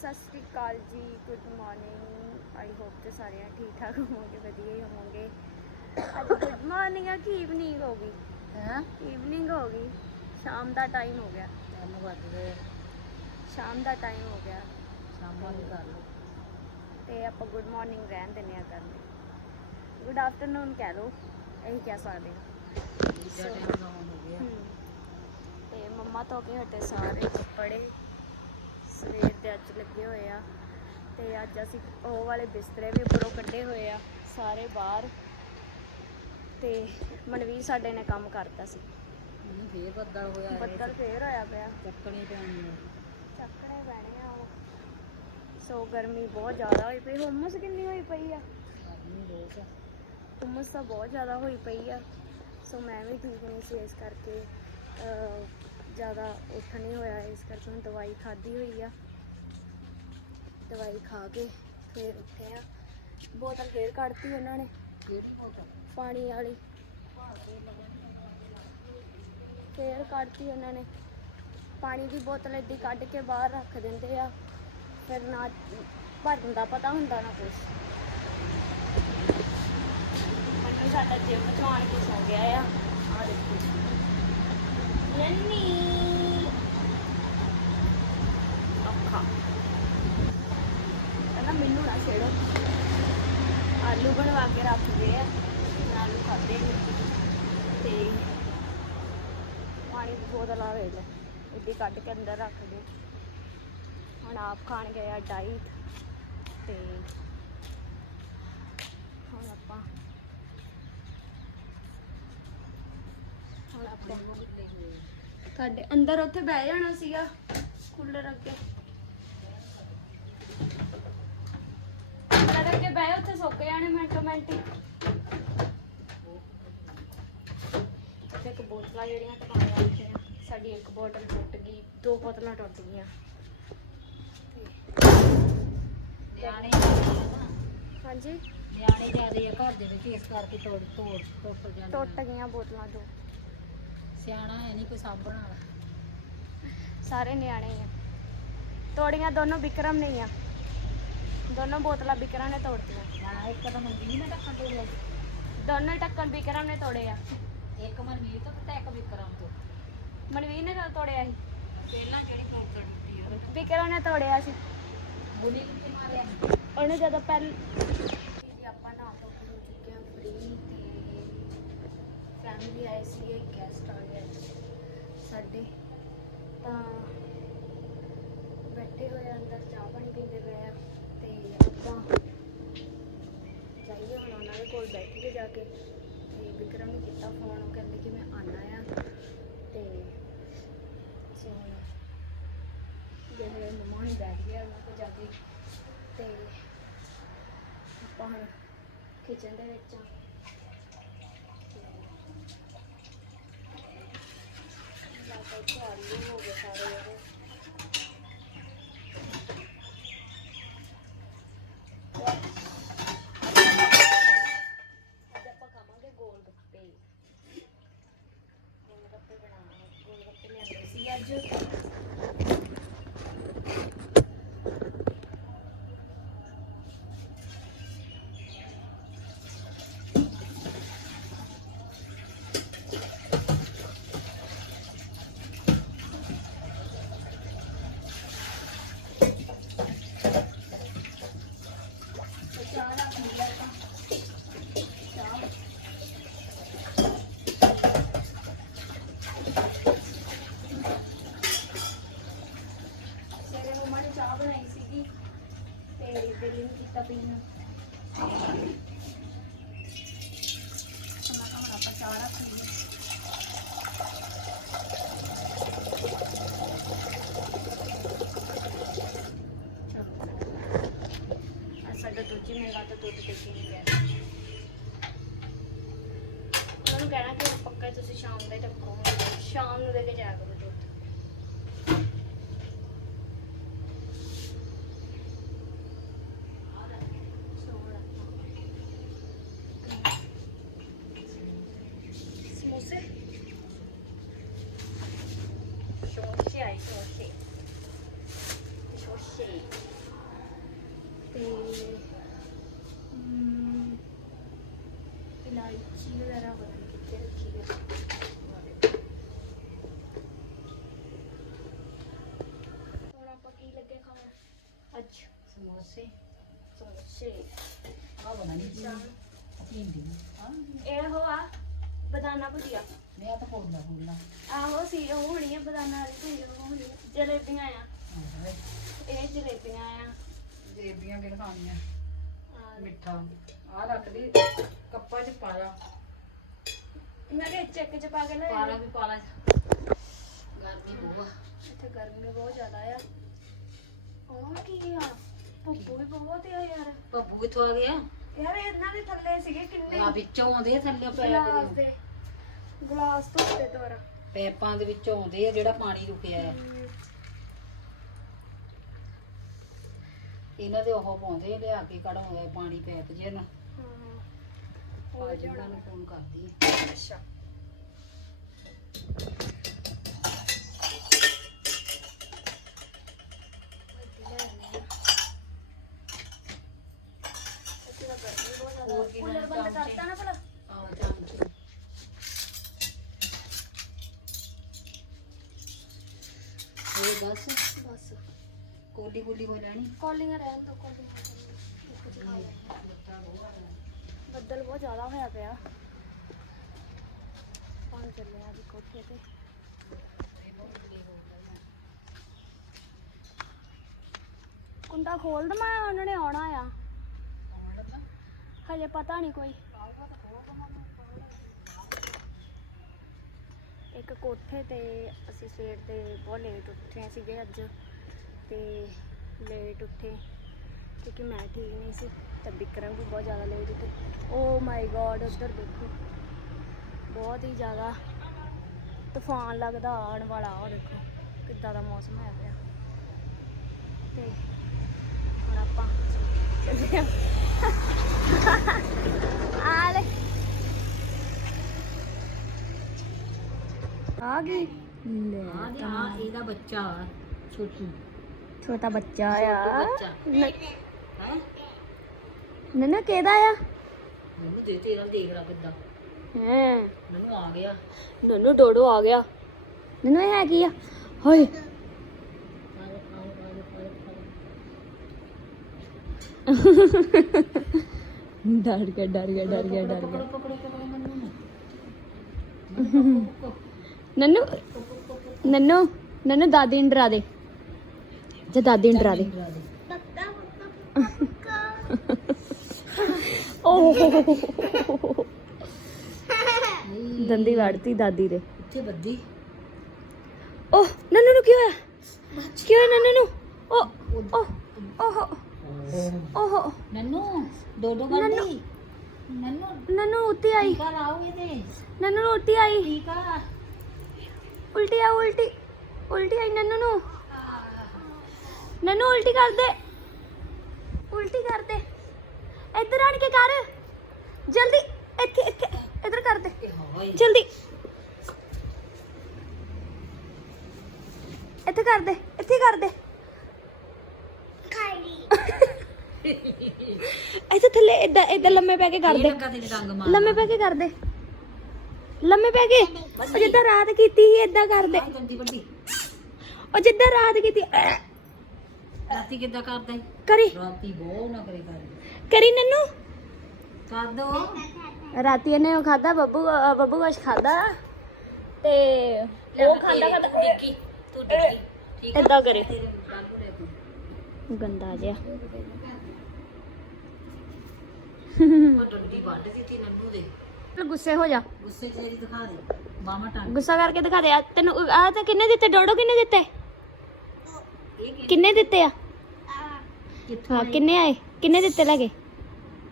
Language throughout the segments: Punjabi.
ਸਤਿ ਸ੍ਰੀ ਅਕਾਲ ਜੀ ਗੁੱਡ ਮਾਰਨਿੰਗ ਆਈ ਹੋਪ ਤੇ ਸਾਰੇ ਠੀਕ ਠਾਕ ਹੋਵੋਗੇ ਵਧੀਆ ਹੀ ਹੋਵੋਗੇ। ਅੱਜ ਗੁੱਡ ਮਾਰਨਿੰਗ ਆ ਕਿ ਈਵਨਿੰਗ ਹੋ ਗਈ? ਹੈਂ? ਈਵਨਿੰਗ ਹੋ ਗਈ। ਸ਼ਾਮ ਦਾ ਟਾਈਮ ਹੋ ਗਿਆ। ਤਿੰਨ ਵੱਜ ਗਏ। ਸ਼ਾਮ ਦਾ ਟਾਈਮ ਹੋ ਗਿਆ। ਸ਼ਾਮਾਂ ਨੂੰ ਕਰ ਲਓ। ਤੇ ਆਪਾਂ ਗੁੱਡ ਮਾਰਨਿੰਗ ਰਹਿਣ ਦਿੰਦੇ ਆ ਕਰਨੇ ਗੁੱਡ ਆਫਟਰਨੂਨ ਕਹਿ ਲਓ। ਇਹੀ ਕਹਿ ਸਕਦੇ ਹਾਂ ਦੂਜਾ So- ਟਾਈਮ ਗਾਉਂ ਹੋ ਗਿਆ। ਹਮ, ਤੇ ਮੰਮਾ ਧੋ ਕੇ ਹਟੇ ਸਾਰੇ ਕੱਪੜੇ। ਸਵੇਰ ਦੇ ਅੱਜ ਲੱਗੇ ਹੋਏ ਆ ਤੇ ਅੱਜ ਅਸੀਂ ਉਹ ਵਾਲੇ ਬਿਸਤਰੇ ਵੀ ਉੱਪਰੋਂ ਕੱਢੇ ਹੋਏ ਆ ਸਾਰੇ ਬਾਹਰ। ਤੇ ਮਨਵੀਰ ਸਾਡੇ ਨੇ ਕੰਮ ਕਰਤਾ ਸੀ। ਨਹੀਂ ਫੇਰ ਬੱਦਲ ਹੋਇਆ ਹੈ ਬੱਦਲ ਫੇਰ ਹੋਇਆ ਪਿਆ। ਚੱਕਣੀ ਪੈਣੀ ਹੈ ਚੱਕਣੇ ਪੈਣੇ ਆ ਉਹ। ਸੋ ਗਰਮੀ ਬਹੁਤ ਜ਼ਿਆਦਾ ਹੋਈ ਪਈ ਹੁਮਸ ਕਿੰਨੀ ਹੋਈ ਪਈ ਆ। ਹੁਮਸ ਤਾਂ ਬਹੁਤ ਜ਼ਿਆਦਾ ਹੋਈ ਪਈ ਆ। ਸੋ ਮੈਂ ਵੀ ਠੀਕ ਨਹੀਂ ਸੀ ਇਸ ਕਰਕੇ ਜ਼ਿਆਦਾ ਉੱਠ ਨਹੀਂ ਹੋਇਆ ਇਸ ਕਰਕੇ ਹੁਣ ਦਵਾਈ ਖਾਧੀ ਹੋਈ ਆ। ਦਵਾਈ ਖਾ ਕੇ ਫੇਰ ਉੱਠੇ ਆ। ਬੋਤਲ ਫੇਰ ਕੱਢਤੀ ਉਹਨਾਂ ਨੇ। ਕਿਹੜੀ ਮੋਟਰ ਪਾਣੀ ਵਾਲੀ। ਫੇਰ ਕੱਢਤੀ ਉਹਨਾਂ ਨੇ। ਪਾਣੀ ਦੀ ਬੋਤਲ ਏਡੀ ਕੱਢ ਕੇ ਬਾਹਰ ਰੱਖ ਦਿੰਦੇ ਆ। ਫਿਰ ਨਾ ਭਰਨ ਦਾ ਪਤਾ ਹੁੰਦਾ ਨਾ ਕੁਛ। ਮੈਨੂੰ ਸਾਡਾ ਜਿਮ ਤੋਂ ਆਣ ਕੇ ਸੌ ਗਿਆ ਆ। ਆ ਦੇਖੋ। ਨੰਨੀ ਅੱਖਾਂ ਕਹਿੰਦਾ ਮੈਨੂੰ ਨਾ ਛੇੜੋ। ਆਲੂ ਬਣਵਾ ਕੇ ਰੱਖ ਗਏ ਆ। ਆਲੂ ਖਾਦੇ ਤੇ ਪਾਣੀ ਦੀ ਬੋਤਲ ਆ ਵੇਖ ਲੈ। ਇੱਡੀ ਕੱਢ ਕੇ ਅੰਦਰ ਰੱਖ ਦੇ। ਹੁਣ ਆਪ ਖਾਣ ਗਏ ਆ ਡਾਈਟ ਤੇ ਹੁਣ ਆਪਾਂ ਹੁਣ ਆਪਾਂ ਤੁਹਾਡੇ ਅੰਦਰ ਉੱਥੇ ਬਹਿ ਜਾਣਾ ਸੀਗਾ ਕੂਲਰ ਅੱਗੇ। ਕੂਲਰ ਅੱਗੇ ਬਹਿ ਉੱਥੇ ਸੁੱਕ ਜਾਣੇ ਮਿੰਟੋ ਮਿੰਟ ਇੱਕ ਬੋਤਲਾਂ ਜਿਹੜੀਆਂ ਟਕਾਉਣੀਆਂ ਰੱਖੀਆਂ ਸਾਡੀ ਇੱਕ ਬੋਤਲ ਟੁੱਟ ਗਈ ਦੋ ਬੋਤਲਾਂ ਟੁੱਟ ਗਈਆਂ। ਨਿਆਣੇ ਹਾਂਜੀ। ਨਿਆਣੇ ਜ਼ਿਆਦੇ ਆ ਘਰ ਦੇ ਵਿੱਚ ਇਸ ਕਰਕੇ ਤੋੜ ਤੋੜ ਟੁੱਟ ਜਾਂਦੇ ਟੁੱਟ ਗਈਆਂ ਬੋਤਲਾਂ ਦੋ। ਸਿਆਣਾ ਹੈ ਨਹੀਂ ਕੋਈ ਸਾਂਭਣ ਵਾਲਾ। ਸਾਰੇ ਨਿਆਣੇ ਆ। ਤੋੜੀਆਂ ਦੋਨੋਂ ਵਿਕਰਮ ਨਹੀਂ ਆ। ਦੋਨੋਂ ਬੋਤਲਾਂ ਵਿਕਰਮ ਨੇ ਤੋੜਤੀਆਂ। ਨਾ ਇੱਕ ਤਾਂ ਮੰਦੀ ਨਾ ਟੱਕਣ ਤੋਂ ਲਿਆ ਦੋਨੋਂ ਢੱਕਣ ਵਿਕਰਮ ਨੇ ਤੋੜੇ ਆ। ਇੱਕ ਮਨਮੀਤ ਤੋਂ ਤੇ ਇੱਕ ਵਿਕਰਮ ਤੋਂ। ਮਨਵੀਰ ਨੇ ਕਦੋਂ ਤੋੜਿਆ ਸੀ। ਪਹਿਲਾਂ ਜਿਹੜੀ ਮੋਟਰ ਟੁੱਟੀ ਆ। ਵਿਕਰਮ ਨੇ ਤੋੜਿਆ ਸੀ। ਬੁਲੀ ਕਿੱਥੇ ਮਾਰਿਆ? ਉਹਨੇ ਜਦੋਂ ਪਹਿਲ ਆਪਾਂ ਨਾ ਹਾਂ ਫ੍ਰੀ ਤੇ ਫੈਮਿਲੀ ਆਈ ਸੀ ਇੱਕ ਗੈਸਟ ਆ ਗਿਆ ਸਾਡੇ। ਤਾਂ ਬੈਠੇ ਹੋਏ ਆ ਅੰਦਰ, ਚਾਹ ਪਾਣੀ ਪੀਂਦੇ ਪਏ ਆ ਤੇ ਆਪਾਂ ਜਾਈਏ ਹੁਣ ਉਹਨਾਂ ਦੇ ਕੋਲ ਬੈਠੀਏ ਜਾ ਕੇ। ਤੇ ਵਿਕਰਮ ਨੇ ਕੀਤਾ ਫੋਨ ਉਹ ਕਹਿੰਦੇ ਕਿ ਮੈਂ ਆਣਾ ਆ। ਤੇ ਸੋ ਹੁਣ ਜਿਹੜੇ ਮਮਾ ਨੇ ਬੈਠ ਗਿਆ ਉਹਨਾਂ ਕੋਲ ਜਾ ਕੇ। ਤੇ ਆਪਾਂ ਹੁਣ ਕਿਚਨ ਦੇ ਵਿੱਚ ਆ। ไปที่啥的น的 ਸਾਡਾ ਦੂਜੀ ਮਹਿੰਗਾ ਤਾਂ ਦੁੱਧ ਦੇ ਕੇ ਨਹੀਂ ਗਿਆ ਉਹਨਾਂ ਨੂੰ ਕਹਿਣਾ ਕਿ ਪੱਕਾ ਹੀ ਤੁਸੀਂ ਸ਼ਾਮ ਦਾ ਹੀ ਰੱਖੋ ਸ਼ਾਮ ਨੂੰ ਦੇ ਕੇ ਜਾਇਆ ਕਰੋ ਦੁੱਧ ਸਮੋਸੇ ਸ਼ੋਸ਼ੇ ਆਈ ਸ਼ੋਸ਼ੇ ਸ਼ੋਸ਼ੇ ਬਣਾ ਨਹੀਂ ਭਿੰਡੀ ਇਹ ਬਦਾਨਾ ਭੁਜੀਆ। ਮੈਂ ਤਾਂ ਕੋਲ ਬੋਲਣਾ ਆਹੋ ਸੀ ਉਹ ਹੋਣੀ ਆ ਬਦਾਨਾ ਵਾਲੀ ਭੁਜੀਆ ਉਹ ਹੋਣੀ ਆ। ਜਲੇਬੀਆਂ ਆ। ਇਹ ਜਲੇਬੀਆਂ ਆ। ਜੇਬੀਆਂ ਕਿਹਨ ਖਾਣੀਆਂ? ਆਹ, ਮਿੱਠਾ। ਆ ਰੱਖ ਦੇ ਕੱਪਾਂ ਚ ਪਾ ਲਾ। ਮੈਂ ਕਿਹਾ ਚੱਕ ਚ ਪਾ ਕੇ ਲੈ ਪਾ ਲਾ ਵੀ ਪਾ ਲਾ। ਗਰਮੀ ਬਹੁਤ ਆ। ਇੱਥੇ ਗਰਮੀ ਬਹੁਤ ਜ਼ਿਆਦਾ ਆ। ਉਹ ਕੀ ਆ? ਭੁੱਬੂ ਵੀ ਬਹੁਤ ਆ ਯਾਰ। ਪੱਪੂ ਕਿੱਥੋਂ ਆ ਗਿਆ? ਯਾਰ ਇਹਨਾਂ ਦੇ ਥੱਲੇ ਸੀਗੇ ਕਿੰਨੇ? ਆ ਵਿੱਚੋਂ ਆਉਂਦੇ ਆ ਥੱਲੇ ਗਲਾਸ ਪੈਪ ਦੇ। ਗਲਾਸ ਤੋਂ ਉੱਤੇ ਤੋਰਾ ਪੈਪਾਂ ਦੇ ਵਿੱਚੋਂ ਆਉਂਦੇ ਆ ਜਿਹੜਾ ਪਾਣੀ ਰੁਕਿਆ ਆ। ਇਹਨਾਂ ਦੇ ਉਹ ਪਾਉਂਦੇ ਆ, ਲਿਆ ਕੇ ਕਢਾਉਂਦੇ ਆ ਪਾਣੀ ਪੈਪ ਜੇ ਨਾ। ਹੋਰ ਭਾਜੀ ਉਹਨਾਂ ਨੂੰ ਫੋਨ ਕਰਦੀ ਆ। ਅੱਛਾ ਹੋਰ ਕੀ ਕੂਲਰ ਲੈਣਾ ਬੰਦ ਚਮਚੇ? ਕਰਤਾ ਨਾ ਭਲਾ। ਆ ਚਮਚ ਇਹ ਦੱਸ ਬਸ ਕੋਲੀ ਕੋਲੀ ਕੋਈ ਲੈਣੀ? ਕਾਲਿੰਗ ਰਹਿਣ ਤੋਂ ਕਾਲਿੰਗ ਬੱਦਲ ਬਹੁਤ ਜ਼ਿਆਦਾ ਹੋਇਆ ਪਿਆ। ਪਾਣੀ ਕੋਠੇ ਤੇ। ਕੁੰਡਾ ਖੋਲ ਦਮਾ ਉਹਨਾਂ ਨੇ ਆਉਣਾ ਆ। ਹਜੇ ਪਤਾ ਨਹੀਂ ਕੋਈ। ਇੱਕ ਕੋਠੇ ਤੇ ਅਸੀਂ ਸਵੇਰ ਦੇ ਬਹੁਤ ਲੇਟ ਉੱਠੇ ਸੀਗੇ ਅੱਜ, ਤੇ ਲੇਟ ਉੱਠੇ, ਕਿਉਂਕਿ ਮੈਂ ਠੀਕ ਨਹੀਂ ਸੀ, ਤੇ ਵਿਕਰਮ ਵੀ ਬਹੁਤ ਜ਼ਿਆਦਾ ਲੇਟ ਉੱਠੇ। ਓ ਮਾਈ ਗॉड ਉੱਧਰ ਦੇਖੋ। ਬਹੁਤ ਹੀ ਜ਼ਿਆਦਾ ਤੂਫਾਨ ਲੱਗਦਾ ਆਉਣ ਵਾਲਾ ਉਹ ਦੇਖੋ ਕਿੱਦਾਂ ਦਾ ਮੌਸਮ ਹੈ ਪਿਆ। ਤੇ ਹੁਣ ਆਪਾਂ। ਚੱਲਦੇ ਆ ਆ ਲੈ। ਆ ਗਈ। ਲੈ ਆ ਦੇ ਆ ਇਹਦਾ ਬੱਚਾ ਆ ਛੋਟੂ। ਛੋਟਾ ਬੱਚਾ ਆ। ਬੱਚਾ। ਨ- ਨੰਨਾ ਕਿਹਦਾ ਆ? ਮੈਨੂੰ ਦੇ ਤੇਰਾ ਦੇਖ ਲਾ ਕਿੱਦਾਂ। ਹੈ। ਮੈਨੂੰ ਆ ਗਿਆ। ਨੰਨੂ ਡੋਡੋ ਆ ਗਿਆ। ਨੰਨੂ ਇਹ ਹੈ ਕੀ ਆ? ਹੋਏ ਡਰ ਗਿਆ ਡਰ ਗਿਆ ਡਰ ਗਿਆ ਡਰ ਗਿਆ। ਨੰਨੂ ਨੰਨੂ ਨੰਨੂ ਦਾਦੀ ਨੂੰ ਡਰਾ ਦੇ। ਜਾ ਦਾਦੀ ਨੂੰ ਡਰਾ ਦੇ। ਓਹ ਦੰਦੀ ਵੜਤੀ ਦਾਦੀ ਦੇ। ਇੱਥੇ ਬੱਦੀ। ਓਹ ਨੰਨੂ ਨੂੰ ਕੀ ਹੋਇਆ? ਕੀ ਹੋਇਆ ਨੰਨੂ ਨੂੰ? ਓ ਓ ਓਹ। ਓਹ। ਨੰਨੂ ਡੋਡੋ ਬੰਦੀ ਨੰਨੂ। ਨੰਨੂ ਉਲਟੀ ਆਈ। ਟੀਕਾ ਲਾਓ ਇਹਦੇ ਨੰਨੂ ਨੂੰ ਉਲਟੀ ਆਈ। ਟੀਕਾ ਉਲਟੀ ਆ ਉਲਟੀ। ਉਲਟੀ ਆਈ ਨੰਨੂ ਨੂੰ। ਨੰਨੂ ਉਲਟੀ ਕਰ ਦੇ। ਉਲਟੀ ਕਰ ਦੇ। ਇੱਧਰ ਆਣ ਕੇ ਕਰ। ਜਲਦੀ ਇੱਥੇ ਇੱਥੇ। ਇੱਧਰ ਕਰ ਦੇ। ਹਾਏ ਜਲਦੀ। ਇੱਥੇ ਕਰ ਦੇ ਇੱਥੇ ਕਰ ਦੇ। ਇੱਥੇ ਥੱਲੇ ਏਦਾਂ ਏਦਾਂ ਲੰਮੇ ਪੈ ਕੇ ਕਰ ਦੇ ਲੱਗਾ ਤੇਰੇ ਰੰਗ ਮਾਰ ਲੰਮੇ ਪੈ ਕੇ ਕਰ ਦੇ ਲੰਮੇ ਪੈ ਕੇ। ਉਹ ਜਿੱਦਾਂ ਰਾਤ ਕੀਤੀ ਸੀ ਏਦਾਂ ਕਰ ਦੇ ਵੱਡੀ। ਉਹ ਜਿੱਦਾਂ ਰਾਤ ਕੀਤੀ। ਰਾਤੀ ਕਿੱਦਾਂ ਕਰਦਾ ਈ? ਕਰੀ। ਰਾਤੀ ਬਹੁਤ ਨਾ ਕਰੇ ਕਰ ਕਰੀ ਨੰਨੂ। ਕਰ ਦੋ ਰਾਤੀ ਇਹਨੇ ਉਹ ਖਾਦਾ ਬੱਬੂ ਅ, ਬੱਬੂ ਕੁਛ ਖਾਦਾ ਤੇ ਉਹ ਖਾਂਦਾ ਖਾਂਦਾ ਟਿੱਕੀ ਤੂੰ ਟਿੱਕੀ ਠੀਕ ਕਰੇ। ਗੰਦਾ ਜਿਹਾ। ਉਹ ਡੰਡੀ ਵੱਢ ਦਿੱਤੀ ਨੰਨੂ ਦੇ। ਗੁੱਸੇ ਹੋ ਜਾ। ਗੁੱਸੇ ਚ ਇਹਦੀ ਦਿਖਾ ਦੇ। ਬਾਹਾਂ ਟੰਗ। ਗੁੱਸਾ ਕਰਕੇ ਦਿਖਾ ਦੇ। ਆ ਤੈਨੂੰ ਆ ਤਾਂ ਕਿੰਨੇ ਦਿੱਤੇ? ਡੋਡੋ ਕਿੰਨੇ ਦਿੱਤੇ? ਕਿੰਨੇ? ਦਿੱਤੇ ਆ? ਕਿੱਥੋਂ ਹਾਂ ਕਿੰਨੇ ਆਏ? ਕਿੰਨੇ ਦਿੱਤੇ ਲੱਗੇ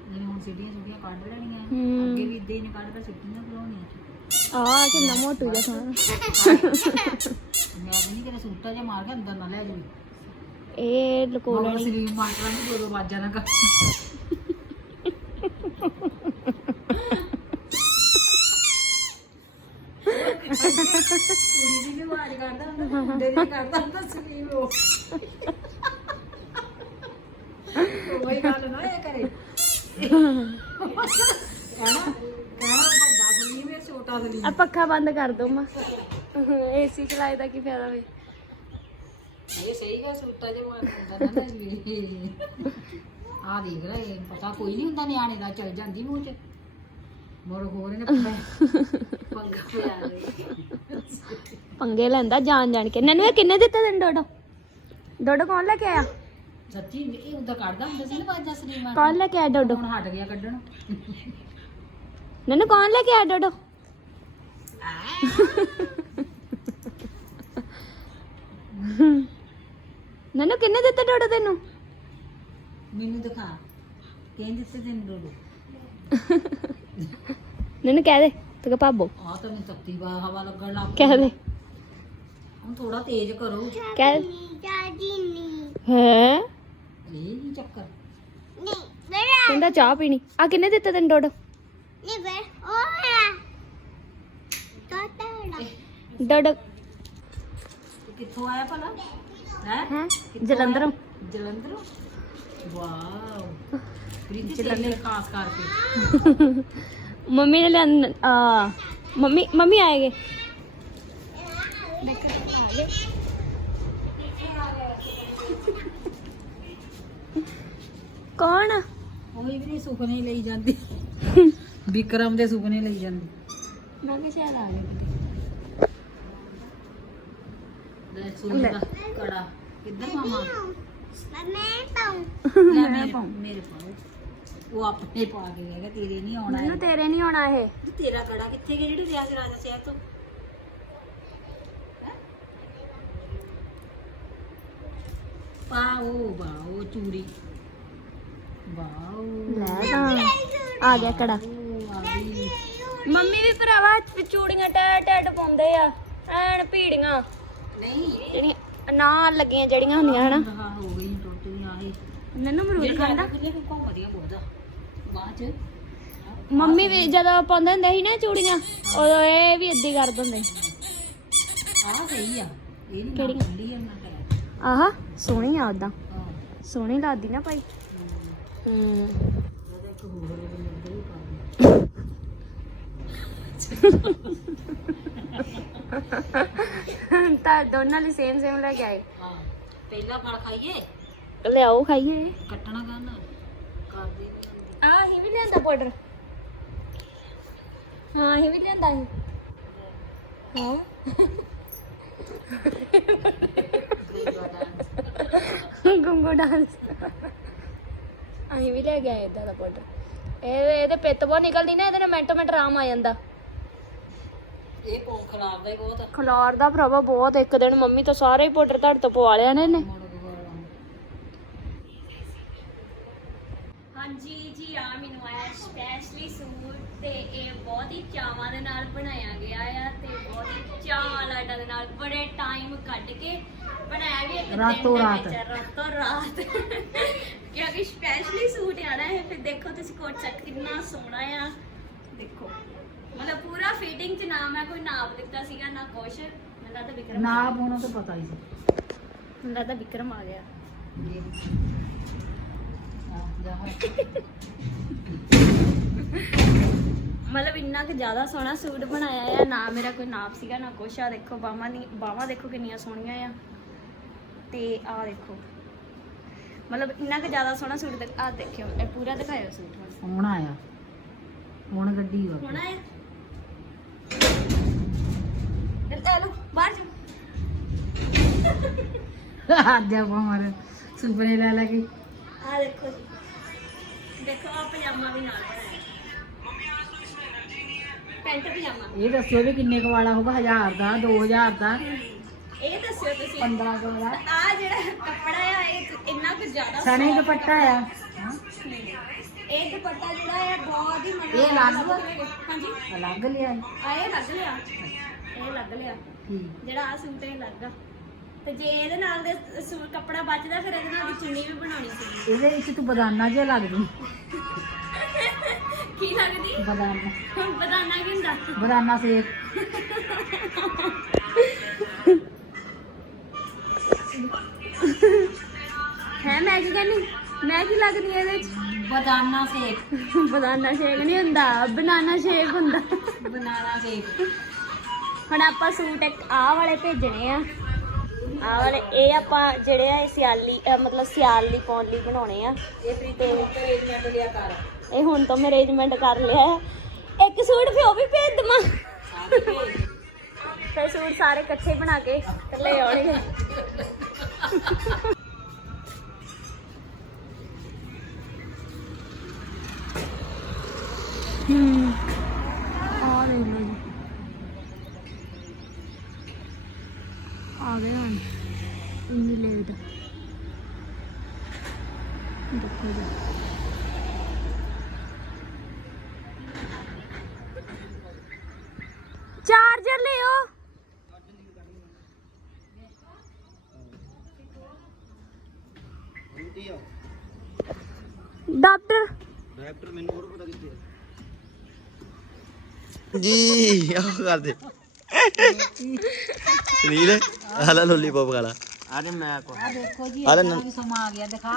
ਜਿਵੇਂ ਹੁਣ ਸਿੱਧੀਆਂ ਸਿੱਧੀਆਂ ਕੱਢ ਲੈਣੀਆਂ। ਹੂੰ। ਅੱਗੇ ਵੀ ਇਦਾਂ ਹੀ ਨੇ ਕੱਢ ਕੇ ਸਿੱਧੀਆਂ ਬਣਾਉਣੀਆਂ ਆ ਕਿੰਨਾ ਮੋਟੂ ਜਿਹਾ ਸੋਹਣਾ। ਮੈਂ ਨਹੀਂ ਕਿਤੇ ਸੂਟਾ ਜਿਹਾ ਮਾਰ ਕੇ ਅੰਦਰ ਨਾ ਲੈ ਜਾਵੀਂ। ਇਹ ਲਕੋ ਕੋਲ ਲੈਣੀ ਸਰੀਰ ਮਾਰ ਲਾਂਗੇ ਦੋ ਦੋ ਵਾਜਾਂ ਨਾ ਕਰ ਕੁੜੀ ਦੀ ਵੀ ਆਵਾਜ਼ ਕਰਦਾ ਹੁੰਦਾ ਮੁੰਡੇ ਦੀ ਵੀ ਕਰਦਾ ਹੁੰਦਾ ਸਰੀਰ ਉਹ। ਕੋਈ ਗੱਲ ਨਾ ਇਹ ਕਰੇ ਕਹਿਣਾ ਕਹਿਣਾ ਵੱਡਾ ਸਲੀਮ ਹੈ ਛੋਟਾ ਸਲੀਮ ਆ ਪੱਖਾ ਬੰਦ ਕਰ ਦੋ ਮਾ। ਏਸੀ ਚਲਾਏ ਦਾ ਕੀ ਫਾਇਦਾ ਵੇ। ਇਹ ਸਹੀ ਗਾ ਸੂਟਾ ਜੇ ਮਾਰ ਦਿੰਦਾ ਨਾ ਆ ਦੇਖ ਲੈ ਇਹ ਪਤਾ ਕੋਈ ਨਹੀਂ ਹੁੰਦਾ ਨਿਆਣੇ ਦਾ ਚਲ ਜਾਂਦੀ ਮੂੰਹ ਚ। ਮੋਰ ਹੋਰ ਨੇ ਪੰਗਾ ਪੰਗਾ। ਪਿਆ ਦੇ ਪੰਗੇ ਲੈਂਦਾ ਜਾਣ ਜਾਣ ਕੇ। ਨਨੂ ਇਹ ਕਿੰਨੇ ਦਿੱਤੇ ਤੈਨੂੰ ਡੋਡੋ? ਡੋਡੋ ਕੌਣ ਲੈ ਕੇ ਆਇਆ? ਸੱਚੀ ਇਹ ਉਦਾਂ ਕੱਢਦਾ ਹੁੰਦਾ ਸੀ ਨਾ ਬਾਜ ਦਾ ਸਲੀਮਾ ਕੌਣ ਲੈ ਕੇ ਆਇਆ ਡੋਡੋ? ਹੁਣ ਹਟ ਗਿਆ ਕੱਢਣ। ਨਨੂ ਕੌਣ ਲੈ ਕੇ ਆਇਆ ਡੋਡੋ? ਨਨੂ ਕਿੰਨੇ ਦਿੱਤੇ ਡੋਡੋ ਤੈਨੂੰ? ਮੈਨੂੰ ਦਿਖਾ। ਕਹਿੰਦੇ ਦਿੱਤੇ ਤੈਨੂੰ ਡੋਡੋ? ਨਨੂ ਕਹਿ ਦੇ। ਤੂੰ ਕਹ ਭਾਬੋ ਆ ਤਾਂ ਮੈਨੂੰ ਤੱਤੀ ਵਾ ਹਵਾ ਲੱਗਣ ਲੱਗ ਕਹਿ ਦੇ ਹੁਣ ਥੋੜਾ ਤੇਜ਼ ਕਰੋ ਕਹਿ ਹੈ ਇਹ ਨਹੀਂ ਚੱਕਰ ਕਹਿੰਦਾ ਚਾਹ ਪੀਣੀ ਆ ਕਿੰਨੇ ਦਿੱਤੇ ਤੈਨੂੰ ਡੋਡੋ ਡੋਡੋ ਇਹ ਕਿੱਥੋਂ ਆਇਆ ਭਲਾ ਹੈ ਹੈ ਜਲੰਧਰੋਂ ਜਲੰਧਰੋਂ ਵਾਓ ਪ੍ਰੀਤੀ ਜਲੰਧਰ ਖਾਸ ਕਰਕੇ ਮੰਮੀ ਨੇ ਲਿਆਂਦ ਆ ਮੰਮੀ ਮੰਮੀ ਆਏਗੇ ਕੌਣ ਕੋਈ ਵੀ ਨਹੀਂ ਸੁਪਨੇ ਲਈ ਜਾਂਦੀ। ਵਿਕਰਮ ਦੇ ਸੁਪਨੇ ਲਈ ਜਾਂਦੀ। ਮੈਂ ਕਿਹਾ ਸ਼ਾਇਦ ਆ ਗਏ ਲੈ ਸੂਈ ਦਾ ਕੜਾ। ਕਿੱਧਰ ਮਾਮਾ ਮੈਂ ਲੈ ਮੇਰੇ ਮੇਰੇ ਪਾਓ ਉਹ ਆਪਣੇ ਪਾ ਕੇ ਗਿਆ ਤੇਰੇ ਨਹੀਂ ਆਉਣਾ ਮੈਨੂੰ ਤੇਰੇ ਨਹੀਂ ਆਉਣਾ ਇਹ। ਇਹ। ਤੇਰਾ ਕੜਾ ਕਿੱਥੇ ਗਿਆ ਜਿਹੜੀ ਸੀ ਰਾਜਾ ਸ਼ਹਿਰ ਤੋਂ? ਪਾਓ ਵਾਓ ਚੂੜੀ ਵਾਓ ਲੈ ਤਾਂ ਆ ਗਿਆ ਕੜਾ ਉਹ ਆ ਗਈ। ਮੰਮੀ ਵੀ ਭਰਾਵਾ ਚੂੜੀਆਂ ਟੈ ਟੈਡ ਪਾਉਂਦੇ ਆ ਐਨ ਭੀੜੀਆਂ। ਨਹੀਂ। ਜਿਹੜੀਆਂ ਨਾ ਲੱਗੀਆਂ ਜਿਹੜੀਆਂ ਹੁੰਦੀਆਂ ਹਨਾ। ਹਾਂ ਹੋ ਗਈ ਟੋਟੀਆਂ ਇਹ। ਨੰਨੂ ਮਰੂਦ ਖਾਂਦਾ ਕਿੰਨੇ ਕੋ ਵਧੀਆ ਬਹੁਦਾ ਬਾਅਦ ਚ? ਮੰਮੀ ਵੀ ਜਦੋਂ ਪਾਉਂਦੇ ਹੁੰਦੇ ਸੀ ਨਾ ਚੂੜੀਆਂ ਉਦੋਂ ਇਹ ਵੀ ਹੀ ਕਰ ਦਿੰਦੇ ਆਹ ਸਹੀ ਆ। ਇਹ ਨਹੀਂ ਕਿਹੜੀ? ਖੁੱਲੀ ਆ ਮੈਂ ਕਰਾਂ ਆਹਾ ਸੋਹਣੀ ਆ ਉਦਾਂ ਹਾਂ। ਸੋਹਣੀ ਲੱਗਦੀ ਨਾ ਭਾਈ। ਹੂੰ। ਉਹਦਾ ਇੱਕ ਹੋਰ ਬੰਦੇ ਹੀ ਪਾ ਤਾਂ ਦੋਨਾਂ ਲਈ ਸੇਮ ਸੇਮ ਲੈ ਕੇ ਆਏ। ਹਾਂ। ਪਹਿਲਾ ਫਲ ਖਾਈਏ? ਲਿਆਓ ਖਾਈਏ। ਕੱਟਣਾ ਕਰਦੇ ਹੀ ਵੀ ਲਿਆਂਦਾ ਪਾਊਡਰ ਹਾਂ ਹੀ ਵੀ ਲਿਆਂਦਾ ਸੀ। ਹਾਂ। ਗੁੰਗੂ ਡਾਂਸ ਅਸੀਂ ਵੀ ਲੈ ਆਏ ਇਦਾਂ ਦਾ ਪਾਊਡਰ ਇਹ ਇਹਦੇ ਪਿੱਤ ਬਹੁਤ ਨਿਕਲਦੀ ਨਾ ਇਹਦੇ ਨਾਲ ਮਿੰਟੋ ਮਿੰਟ ਆਰਾਮ ਆ ਜਾਂਦਾ। ਇਹ ਕੌਣ ਖਲਾਰਦਾ ਹੀ ਬਹੁਤ। ਖਲਾਰ ਦਾ ਭਰਾਵਾ ਬਹੁਤ ਇੱਕ ਦਿਨ ਮੰਮੀ ਤਾਂ ਸਾਰੇ ਹੀ ਪਾਊਡਰ ਤੁਹਾਡੇ ਤੋਂ ਪਵਾ ਲਿਆ ਨੇ ਇਹਨੇ ਮੁੜ ਗਵਾਲਾ ਹਾਂਜੀ ਜੀ ਆ ਮੈਨੂੰ ਆਇਆ ਸਪੈਸ਼ਲੀ ਸੂਟ ਤੇ ਇਹ ਬਹੁਤ ਹੀ ਚਾਵਾਂ ਦੇ ਨਾਲ ਬਣਾਇਆ ਗਿਆ ਆ ਤੇ ਬਹੁਤ ਹੀ ਚਾਵਾਂ ਲਾਡਾਂ ਦੇ ਨਾਲ ਬੜੇ ਟਾਈਮ ਕੱਢ ਕੇ ਬਣਾਇਆ ਵੀ ਇੱਕ ਰਾਤੋਂ ਰਾਤ। ਰਾਤੋਂ ਰਾਤ। ਕਿਉਂਕਿ ਸਪੈਸ਼ਲੀ ਸੂਟ ਆਣਾ ਹੈ ਫਿਰ ਦੇਖੋ ਤੁਸੀਂ ਕੋਟ ਸੈੱਟ ਕਿੰਨਾ ਸੋਹਣਾ ਆ। ਦੇਖੋ ਮਤਲਬ ਪੂਰਾ ਫਿਟਿੰਗ ਚ ਨਾ ਮੈਂ ਕੋਈ ਨਾਪ ਦਿੱਤਾ ਸੀਗਾ ਨਾ ਕੁਛ। ਮੈਨੂੰ ਲੱਗਦਾ ਵਿਕਰਮ ਨਾ ਬੋਣਾ ਤਾਂ ਪਤਾ ਹੀ ਸੀ। ਮੈਨੂੰ ਲੱਗਦਾ ਵਿਕਰਮ ਆ ਗਿਆ। ਮਤਲਬ ਇੰਨਾ ਕਿ ਜ਼ਿਆਦਾ ਸੋਹਣਾ ਸੂਟ ਬਣਾਇਆ ਆ ਨਾ ਮੇਰਾ ਕੋਈ ਨਾਪ ਸੀਗਾ ਨਾ ਕੁਛ। ਆ ਦੇਖੋ ਬਾਹਾਂ ਦੀ ਬਾਹਾਂ ਦੇਖੋ ਕਿੰਨੀਆਂ ਸੋਹਣੀਆਂ ਆ। ਤੇ ਆ ਦੇਖੋ। ਮਤਲਬ ਇੰਨਾ ਕਿ ਜ਼ਿਆਦਾ ਸੋਹਣਾ ਸੂਟ ਦੇਖ ਆ ਦੇਖਿਓ ਇਹ ਪੂਰਾ ਦਿਖਾਇਓ ਸੂਟ ਹੁਣ। ਹੁਣ ਆਇਆ। ਹੁਣ ਗੱਡੀ ਵਾ ਹੁਣ ਆਇਆ। ਇਹ ਲੈ ਲਓ ਬਾਹਰ ਜਾ ਅੱਜ ਆਪਾਂ ਮਾਰ ਸੁਪਨੇ ਲੈ ਲੈ ਕੇ। ਆ ਦੇਖੋ ਜੀ। ਦੇਖੋ ਆ ਪਜਾਮਾ ਵੀ ਨਾਲ ਬਣਾਇਆ। ਪੈਂਟ ਪਜਾਮਾ। ਇਹ ਦੱਸੋ ਵੀ ਕਿੰਨੇ ਕੁ ਵਾਲਾ ਹੋਊਗਾ 1000 ਦਾ 2000 ਦਾ। ਇਹ ਦੱਸਿਓ ਤੁਸੀਂ। 15 ਕੁ ਵਾਲਾ। ਆ ਜਿਹੜਾ ਕੱਪੜਾ ਆ ਇਹ ਇੰਨਾ ਕੁ ਜ਼ਿਆਦਾ ਸਣੇ soft ਦੁਪੱਟਾ ਆ। ਇਹ ਦੁਪੱਟਾ ਜਿਹੜਾ ਆ ਬਹੁਤ ਹੀ ਮੰਨ ਇਹ ਅਲੱਗ ਵਾ? ਹਾਂਜੀ। ਅਲੱਗ ਲਿਆ। ਆ ਇਹ ਲੱਗ ਲਿਆ। ਇਹ ਲੱਗ ਲਿਆ। ਠੀਕ ਜਿਹੜਾ ਆ ਸੂਟ ਇਹ ਲੱਗ ਆ। ਤੇ ਜੇ ਇਹਦੇ ਨਾਲ ਦੇ ਸੂਟ ਕੱਪੜਾ ਬਚਦਾ ਫਿਰ ਇਹਦੇ ਨਾਲ ਦੀ ਚੁੰਨੀ ਵੀ ਬਣਾਉਣੀ ਸੀ। ਇਹਦੇ ਵਿੱਚ ਤੂੰ ਬਦਾਨਾ ਜਿਹਾ ਲੱਗਦੀ ਕੀ ਲੱਗਦੀ? ਬਦਾਨਾ। ਹੁਣ ਬਦਾਨਾ ਕੀ ਹੁੰਦਾ? ਬਦਾਨਾ ਸੇਕ। ਹੈ ਮੈਂ ਕੀ ਕਹਿੰਦੀ ਮੈਂ ਕੀ ਲੱਗਦੀ ਇਹਦੇ ਵਿੱਚ? ਬਦਾਨਾ ਸੇਕ। ਬਦਾਨਾ ਸ਼ੇਕ ਨਹੀਂ ਹੁੰਦਾ ਬਨਾਨਾ ਸ਼ੇਕ ਹੁੰਦਾ। ਬਨਾਨਾ ਸੇਕ। ਹੁਣ ਆਪਾਂ ਸੂਟ ਇੱਕ ਆਹ ਵਾਲੇ ਭੇਜਣੇ ਆ। ਆ ਵਾਲੇ ਇਹ ਆਪਾਂ ਜਿਹੜੇ ਆ ਇਹ ਸਿਆਲੀ ਮਤਲਬ ਸਿਆਲ ਲਈ ਪਾਉਣ ਲਈ ਬਣਾਉਣੇ ਆ। ਇਹ ਪ੍ਰੀਤੀ ਨੂੰ ਅਰੇਂਜਮੈਂਟ ਲਿਆ ਕਰ। ਇਹ ਹੁਣ ਤੋਂ ਮੈਂ ਅਰੇਂਜਮੈਂਟ ਕਰ ਲਿਆ ਹੈ। ਇੱਕ ਸੂਟ ਫਿਰ ਉਹ ਵੀ ਭੇਜ ਦਵਾਂ। ਫਿਰ ਸੂਟ ਸਾਰੇ ਇਕੱਠੇ ਬਣਾ ਕੇ ਲੈ ਆਉਣਗੇ। ਹੂੰ ਆ ਦੇਖ ਲਓ ਜੀ ਆ ਗਏ ਹਨ ਇੰਨੀ ਲੇਟ ਦੇਖੋ ਜੀ ਚਾਰਜਰ ਲਿਓ। ਡਾਕਟਰ। ਡਾਇਰੈਕਟਰ ਮੈਨੂੰ ਹੋਰ ਪਤਾ ਕਿੱਥੇ ਜੀ ਆਹ ਕਰ ਦੇ। ਸੁਨੀਲ ਹਾਲਾ ਲੋਲੀਪੌਪ ਖਾ ਲਾ। ਅਰੇ ਮੈਂ ਕੋ ਆ ਦੇਖੋ ਜੀ ਵੀ ਸਮਾਂ ਆ ਗਿਆ ਦਿਖਾ।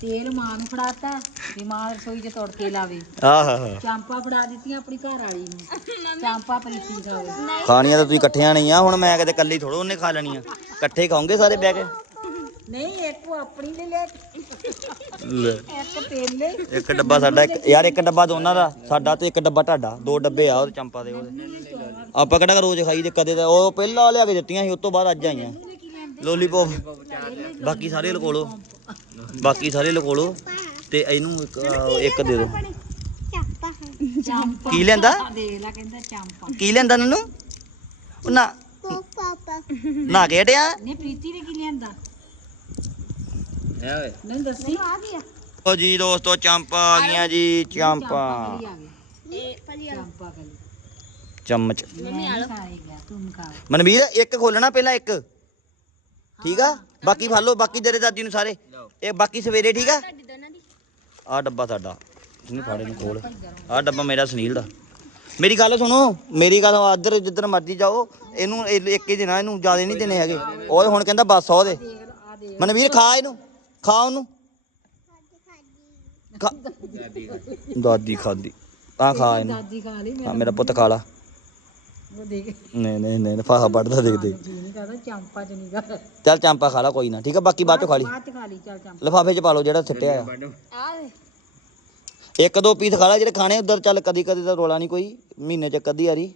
ਤੇਲ ਮਾਂ ਨੂੰ ਫੜਾਤਾ ਵੀ ਮਾਂ ਰਸੋਈ 'ਚ ਤੜਕੇ ਲਾਵੇ। ਆਹ ਚਾਂਪਾ ਫੜਾ ਦਿੱਤੀਆਂ ਆਪਣੀ ਘਰ ਵਾਲੀ ਨੂੰ। ਚਾਂਪਾ ਪ੍ਰੀਤੀ ਖਾਵੇ ਖਾਣੀਆਂ ਤਾਂ ਤੁਸੀਂ ਇਕੱਠੀਆਂ ਨਹੀਂ ਆ ਹੁਣ ਮੈਂ ਕਿਤੇ ਕੱਲੀ ਥੋੜੋ ਉਹਨੇ ਖਾ ਲੈਣੀਆਂ। ਇਕੱਠੇ ਖਾਓਗੇ ਸਾਰੇ ਬਹਿ ਕੇ? ਨਹੀਂ ਇੱਕ ਉਹ ਆਪਣੀ ਲੈ ਲੈ। ਲੈ, ਇੱਕ ਤੇਲੇ। ਇੱਕ ਡੱਬਾ ਸਾਡਾ ਇੱਕ ਯਾਰ ਇੱਕ ਡੱਬਾ ਦੋਨਾਂ ਦਾ ਸਾਡਾ ਤੇ ਇੱਕ ਡੱਬਾ ਤੁਹਾਡਾ। ਦੋ ਡੱਬੇ ਆ ਉਹਦੇ ਚੰਪਾ ਦੇ ਉਹਦੇ। ਆਪਾਂ ਕਿਹੜਾ ਰੋਜ਼ ਖਾਈ ਦੇ ਕਦੇ ਤਾਂ ਉਹ ਪਹਿਲਾਂ ਲਿਆ ਕੇ ਦਿੱਤੀਆਂ ਸੀ ਉਸ ਤੋਂ ਬਾਅਦ ਅੱਜ ਆਈਆਂ। ਲੋਲੀਪੌਪ ਬਾਕੀ ਸਾਰੇ ਲਕੋ ਲੋ ਬਾਕੀ ਸਾਰੇ ਲਕੋ ਲੋ ਤੇ ਇਹਨੂੰ ਇੱਕ ਇੱਕ ਦੇ ਦਿਓ। ਚਾਂਪਾ ਕੀ ਲੈਂਦਾ ਦੇਖ ਲੈ ਕਹਿੰਦਾ ਚਾਂਪਾ ਕੀ ਲੈਂਦਾ ਨਨੂੰ? ਉਹ ਨਾ ਨਾ ਕੇ ਹਟਿਆ? ਨਹੀਂ ਪ੍ਰੀਤੀ ਨੇ ਕੀ ਲਿਆਂਦਾ? ਨਹੀਂ ਦੱਸੀ। ਓ ਜੀ ਦੋਸਤੋ ਚਾਂਪਾ ਆ ਗਈਆਂ ਜੀ ਚਾਂਪਾ ਚਮਚ। ਮਨਵੀਰ ਇੱਕ ਖੋਲਣਾ ਪਹਿਲਾਂ ਇੱਕ। ਠੀਕ ਆ? ਬਾਕੀ ਫੜ ਲਓ, ਬਾਕੀ ਤੇਰੇ ਦਾਦੀ ਨੂੰ ਸਾਰੇ। ਇਹ ਬਾਕੀ ਸਵੇਰੇ, ਠੀਕ ਆ? ਆ ਡੱਬਾ ਸਾਡਾ। ਨਹੀਂ ਫਾੜੇ ਨੂੰ ਖੋਲ। ਆ ਡੱਬਾ ਮੇਰਾ ਸੁਨੀਲ ਦਾ। ਮੇਰੀ ਗੱਲ ਸੁਣੋ, ਮੇਰੀ ਗੱਲ ਆਦਰ ਜਿੱਧਰ ਮਰਜ਼ੀ ਜਾਓ, ਇਹਨੂੰ ਇਹ- ਇੱਕ ਹੀ ਦੇਣਾ ਇਹਨੂੰ ਜ਼ਿਆਦਾ ਨਹੀਂ ਦੇਣੇ ਹੈਗੇ। ਉਹ ਹੁਣ ਕਹਿੰਦਾ ਬਸ ਆ ਉਹਦੇ। ਆ ਦੇ ਮਨਵੀਰ, ਖਾ ਇਹਨੂੰ। ਖਾ ਉਹਨੂੰ। ਖਾ- ਦਾਦੀ ਖਾਦੀ ਆ ਖਾ ਇਹਨੂੰ। ਦਾਦੀ ਖਾ ਲਈ ਆ ਮੇਰਾ ਪੁੱਤ ਖਾ ਲਾ। ਉਹ ਦੇਖ। ਨਹੀਂ ਨਹੀਂ ਨਹੀਂ ਫਾਹਾ ਪੜਦਾ ਦੇਖ ਦੇ ਜੀ ਨਹੀਂ ਕਰਦਾ ਚਾਂਪਾ ਚ ਨਹੀਂ ਕਰ ਚੱਲ ਚਾਂਪਾ ਖਾ ਲਾ ਕੋਈ ਨਾ ਠੀਕ ਆ ਬਾਕੀ ਬਾਅਦ ਚੋਂ ਖਾ ਲਈ। ਬਾਅਦ ਚ ਖਾ ਲਈ ਚੱਲ ਚਾਂਪਾ। ਲਿਫਾਫੇ 'ਚ ਪਾ ਲਓ ਜਿਹੜਾ ਸਿੱਟਿਆ ਆ। ਆ ਦੇ ਇੱਕ ਦੋ ਪੀਸ ਖਾ ਲਾ ਜਿਹੜੇ ਖਾਣੇ ਉਧਰ ਚੱਲ ਕਦੀ ਕਦੀ ਤਾਂ ਰੋਲਾ ਨਹੀਂ ਕੋਈ ਮਹੀਨੇ 'ਚ ਕਦੀ ਆਰੀ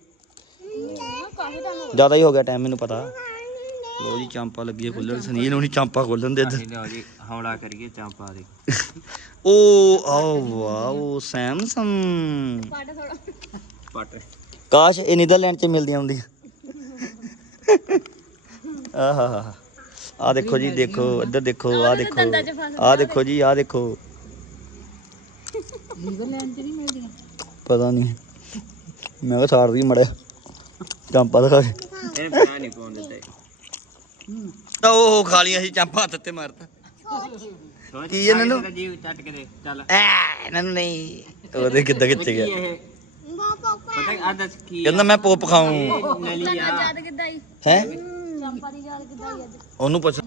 ਜ਼ਿਆਦਾ ਹੀ ਹੋ ਗਿਆ ਟਾਈਮ ਮੈਨੂੰ ਪਤਾ। ਲੋ ਜੀ ਚਾਂਪਾ ਲੱਗੀ ਹੈ ਖੁੱਲਣ ਸੁਨੀਲ ਹੁਣੀ ਚਾਂਪਾ ਖੋਲਣ ਦੇ ਇੱਧਰ। ਲਓ ਜੀ ਹੌਲਾ ਕਰੀਏ ਚਾਂਪਾ ਦੇ। ਓ ਆਓ ਵਾਓ ਸੈਮਸੰਗ ਪਾਟਾ ਥੋੜਾ ਪਟ ਕਾਸ਼ ਇਹ ਨੀਦਰਲੈਂਡ 'ਚ ਮਿਲਦੀਆਂ ਹੁੰਦੀਆਂ। ਆਹਾ ਆ ਦੇਖੋ ਜੀ ਦੇਖੋ ਇੱਧਰ ਦੇਖੋ ਆ ਦੇਖੋ ਆ ਦੇਖੋ ਜੀ ਆ ਦੇਖੋ। ਲੀਵਰਲੈਂਡ ਚ ਨਹੀਂ ਮਿਲਦੀਆਂ। ਪਤਾ ਨਹੀਂ। ਮੈਂ ਕਿਹਾ ਸਾੜ ਦੀ ਮੜਿਆ। ਚਾਂਪਾ ਦਿਖਾ। ਕੇ ਇਹ ਪਤਾ ਨਹੀਂ ਕੌਣ ਦਿੱਤੇ। ਹੂੰ ਤਾਂ ਉਹ ਖਾ ਲੀਆਂ ਸੀ ਚਾਂਪਾ ਹੱਥ ਤੇ ਮਾਰਤਾ। ਕੀ ਇਹਨਾਂ ਨੂੰ? ਜੀਵ ਚੱਟ ਕੇ ਦੇ ਚੱਲ। ਐ ਇਹਨਾਂ ਨੂੰ ਨਹੀਂ। ਉਹਦੇ ਕਿੱਦਾਂ ਕਿੱਥੇ ਗਿਆ। ਪਤਾ ਆ ਦੱਸ ਕੀ ਕਹਿੰਦਾ ਮੈਂ ਪੋਪ ਖਾਉਂ ਨਲੀ ਆ। ਯਾਦ ਕਿੱਦਾਂ ਆਈ ਹੈ ਚੰਪਾ ਦੀ ਯਾਦ ਕਿੱਦਾਂ ਆਈ ਅੱਜ ਉਹਨੂੰ ਪੁੱਛ।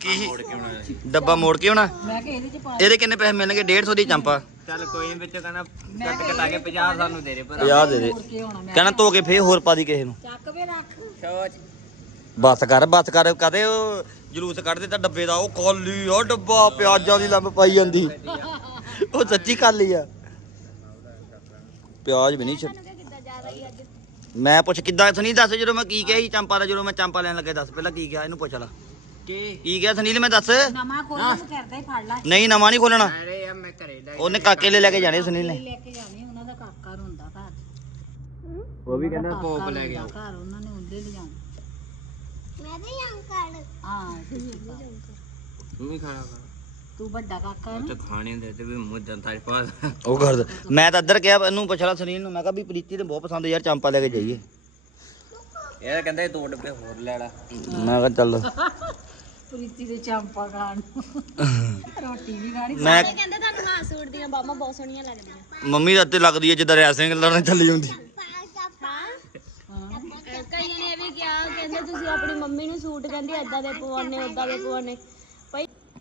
ਕੀ? ਮੋੜ ਕੇ ਆਉਣਾ ਡੱਬਾ ਮੋੜ ਕੇ ਆਉਣਾ? ਮੈਂ ਕਿ ਇਹਦੇ ਚ ਪਾ ਇਹਦੇ ਕਿੰਨੇ ਪੈਸੇ ਮਿਲਣਗੇ? 150 ਦੀ ਚਾਂਪਾ। ਚੱਲ ਕੋਈ ਨਹੀਂ ਵਿੱਚੋਂ ਕਹਿੰਦਾ ਕੱਟ ਕਟਾ ਕੇ 50 ਸਾਨੂੰ ਦੇ ਦੇ ਪਰ 50 ਦੇ ਦੇ। ਕੇ ਆਉਣਾ ਮੈਂ। ਕਹਿੰਦਾ ਧੋ ਕੇ ਫੇਰ ਹੋਰ ਪਾ ਦੀ ਕਿਸੇ ਨੂੰ। ਚੱਕ ਵੇ ਰੱਖ। ਸੋਚ। ਬਸ ਕਰ ਬਸ ਕਰ। ਕਦੇ ਉਹ ਜਲੂਸ ਕੱਢ ਦਿੱਤਾ ਡੱਬੇ ਦਾ ਉਹ ਖਾਲੀ ਆ ਡੱਬਾ ਪਿਆਜ਼ਾਂ ਦੀ ਲੰਬ ਪਾਈ ਜਾਂਦੀ। ਉਹ ਸੱਚੀ ਖਾਲੀ ਆ। ਪਿਆਜ਼ ਵੀ ਨਹੀਂ ਛ- ਮੈਂ ਪੁੱਛ ਕਿੱਦਾਂ ਸੁਨੀ ਦੱਸ ਜਦੋਂ ਮੈਂ ਕੀ ਕਿਹਾ ਸੀ ਚਾਂਪਾ ਦਾ ਜਦੋਂ ਮੈਂ ਚਾਂਪਾ ਲੈਣ ਲੱਗੇ ਦੱਸ ਪਹਿਲਾਂ ਕੀ ਕਿਹਾ ਇਹਨੂੰ ਪੁੱਛ ਲਾ। ਕੀ? ਕੀ ਕਿਹਾ ਸੁਨੀਲ ਮੈਂ ਦੱਸ? ਨਵਾਂ ਖੋਲ੍ਹ ਨੂੰ ਕਰਦਾ ਹੀ ਫੜ ਲੈ। ਨਹੀਂ ਨਵਾਂ ਨਹੀਂ ਖੋਲਣਾ ਅਰੇ ਆ ਮੈਂ ਘਰੇ ਲੈ ਉਹਨੇ ਕਾਕੇ ਲੈ ਲੈ ਕੇ ਜਾਣੇ ਸੁਨੀਲ ਨੇ। ਲੈ ਕੇ ਜਾਣੇ ਉਹਨਾਂ ਦਾ ਕਾਕਾ ਰੋਂਦਾ ਘਰ। ਉਹ ਵੀ ਕਹਿੰਦਾ ਪੋਪ ਲੈ ਗਿਆ ਘਰ ਉਹਨਾਂ ਨੇ ਉਹਦੇ ਲਿਜਾਉਣਾ ਮੈਂ ਵੀ ਅੰਕਲ। ਹਾਂ। ਤੂੰ ਵੀ ਖਾਣਾ ਖਾ ਤੂੰ ਵੱਡਾ ਕਾਕਾ ਹੈ ਨਾ। ਤੇ ਖਾਣੇ ਦੇ ਤੇ ਵੀ ਮੁੱਦਾਂ ਤਾਜ ਪਾ ਉਹ ਕਰ ਮੈਂ ਤਾਂ ਇੱਧਰ ਕਿਹਾ ਇਹਨੂੰ ਪੁੱਛ ਲਾ ਸੁਨੀਲ ਨੂੰ। ਮੈਂ ਕਿਹਾ ਵੀ ਪ੍ਰੀਤੀ ਤੇ ਬਹੁਤ ਪਸੰਦ ਯਾਰ ਚਾਂਪਾ ਲੈ ਕੇ ਜਾਈਏ। ਇਹ ਕਹਿੰਦਾ ਇਹ ਦੋ ਡੱਬੇ ਹੋਰ ਲੈ ਲਾ। ਮੈਂ ਕਿਹਾ ਚੱਲ। ਪ੍ਰੀਤੀ ਦੇ ਚਾਂਪਾ ਖਾਣ ਨੂੰ। ਰੋਟੀ ਵੀ ਖਾਣੀ। ਮੈਂ ਕਹਿੰਦੇ ਤੁਹਾਨੂੰ ਹਾਂ ਸੂਟ ਦੀਆਂ ਬਾਹਾਂ ਬਹੁਤ ਸੋਹਣੀਆਂ ਲੱਗਦੀਆਂ। ਮੰਮੀ ਦਾ ਤੇ ਲੱਗਦੀ ਹੈ ਜਿੱਦਾਂ ਰਿਆ ਸਿੰਘ ਲੜਨ ਚੱਲੀ ਹੁੰਦੀ। ਹਾਂ। ਕਈਆਂ ਨੇ ਇਹ ਵੀ ਕਿਹਾ ਕਹਿੰਦੇ ਤੁਸੀਂ ਆਪਣੀ ਮੰਮੀ ਨੂੰ ਸੂਟ ਕਹਿੰਦੇ ਏਦਾਂ ਦੇ ਪਵਾਉਣੇ ਓਦਾਂ ਦੇ ਪਵਾਉਣੇ